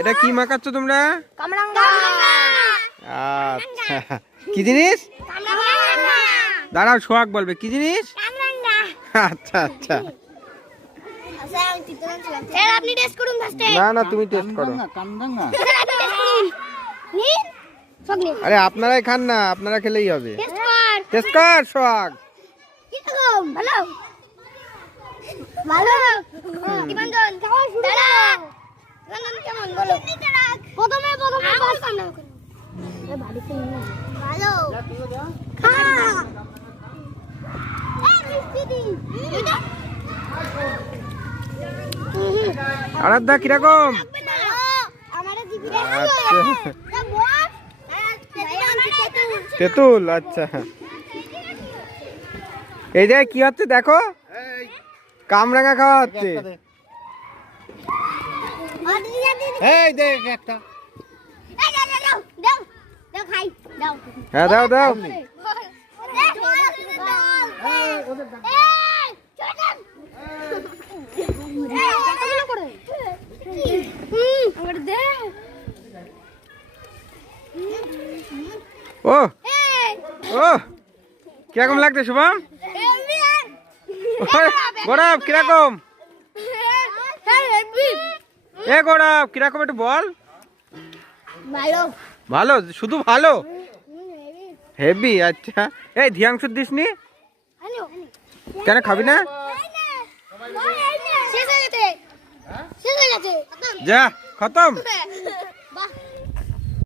এটা কি মাখাচ্ছ তোমরা? আচ্ছা, কি জিনিস? দাঁড়াও, সোহাগ বলবে কি জিনিস। আচ্ছা আচ্ছা, না না তুমি টেস্ট করো। আরে আপনারাই খান না, আপনারা খেলেই হবে। টেস্ট কর সোহাগ। ভালো ভালো কিমানজন দাঁড়া কেমন বলো প্রথমে ভালো আরাধ্যা কিরকম? তেঁতুল, আচ্ছা। এই যে কি হচ্ছে দেখো, কামরাঙা খাওয়া হচ্ছে। হ্যাঁ দাও দাও। ও ও কিরকম লাগছে শুভম? গৌরব কিরকম? এ গৌরব কিরকম একটু বল। ভালো, শুধু ভালো? হেভি, আচ্ছা। এই ধিয়াংশুর দিসনি কেন, খাবি না? যা খতম।